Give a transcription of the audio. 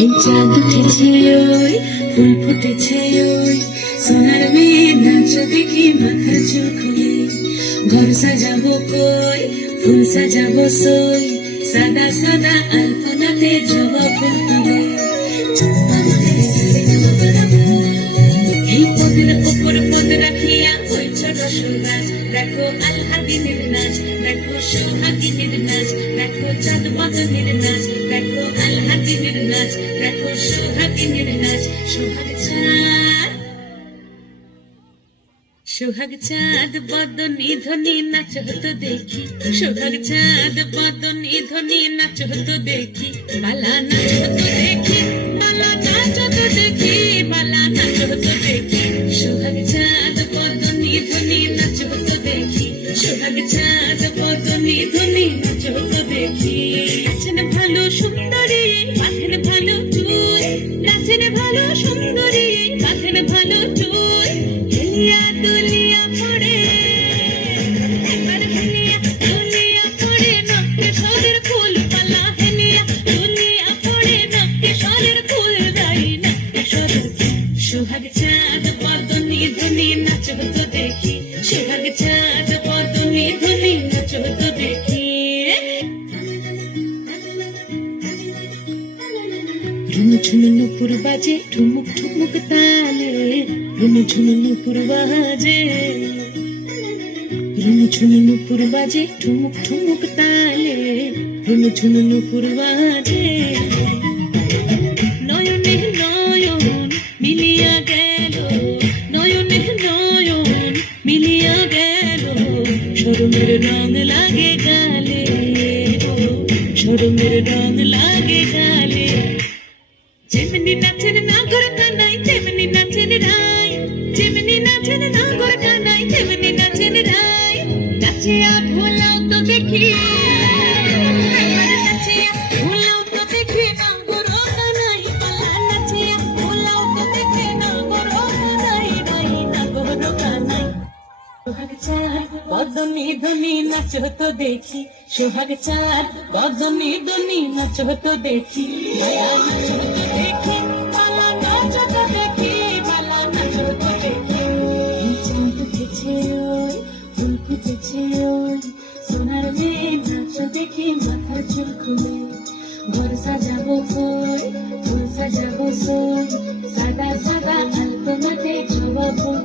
এই চাঁদ উঠেছে ওই ফুল ফুটেছে ওই সোনার মেয়ে নাচ দেখি মাথা চুল খুলে ঘর সাজাবো কই ফুল সাজাবো সই সাদা সাদা আলপনাতে জবা ফুল তুলে এই পদের উপর পদ রাখিয়া ওই ছোট সুগাছ দেখো আলহাদিনের নাচ দেখো সোহাগিনীর নাচ দেখো চাঁদ বদনের নাচ দেখো আলহাদিনের নাচ দেখো সোহাগিনীর নাচ সোহাগ চাঁদ বদনী ধ্বনি নাচ হতো দেখি সোহাগ চাঁদ বদনী ধ্বনি নাচ হতো দেখি বালা নাচ হতো দেখি বালা নাচ হতো দেখি বালা নাচ হতো দেখি সোহাগ চাঁদ বদনী ধ্বনি নাচ হতো দেখি সোহাগ চাঁদ বদনী ধ্বনি নাচ হতো দেখি নাচেন ভালো সুন্দরী বাঁধেন ভালো চুল নাচেন ভালো সুন্দরী বাঁধেন ভালো চুল হেলিয়া দুলিয়া পড়ে একবার হেলিয়া দুলিয়া পড়ে নক্কে সরের ফুল পালা হেলিয়া দুলিয়া পড়ে নক্কে সরের ফুল দাই নক্কে সরের সোহাগ চাঁদ বদনী ধ্বনি নাচ হতো দেখি সোহাগ চাঁদ বদনী ধ্বনি নাচ হতো দেখি ঝুনু নুপুর বাজে ঠুমুক ঠুমুক তালে ঝুনু নুপুর বাজে ঝুনু নুপুর বাজে ঠুমুক ঠুমুক তালে ঝুনু নুপুর বাজে নয়নে নয়ন মিলিয়া গেল নয়নে নয়ন মিলিয়া গেল শরমের রং লাগে গালে শরমের রং লাগে গালে যেমনি নাচেন নাগর কানাই তেমনি নাচেন রাই যেমনি নাচেন নাগর কানাই তেমনি নাচেন রাই নাচিয়া ভোলাও তো দেখি নাচিয়া ভোলাও তো দেখি নাগর কানাই পালা নাচিয়া ভোলাও তো দেখি নাগর কানাই রাই নাগর কানাই সোহাগ চাঁদ বদনী ধ্বনি নাচ হতো দেখি সোহাগ চাঁদ বদনী ধ্বনি নাচ হতো দেখি মায়া নাচ হতো দেখি পালা নাচ হতো দেখি পালা নাচ হতো দেখি চাঁদ উঠেছে ওই ফুল ফুটেছে ওই সোনার মেয়ে নাচ দেখি মাথার চুল খুলে ঘর সাজাবো কই ফুল সাজাবো সই সাদা সাদা আলপনাতে জবা ফুল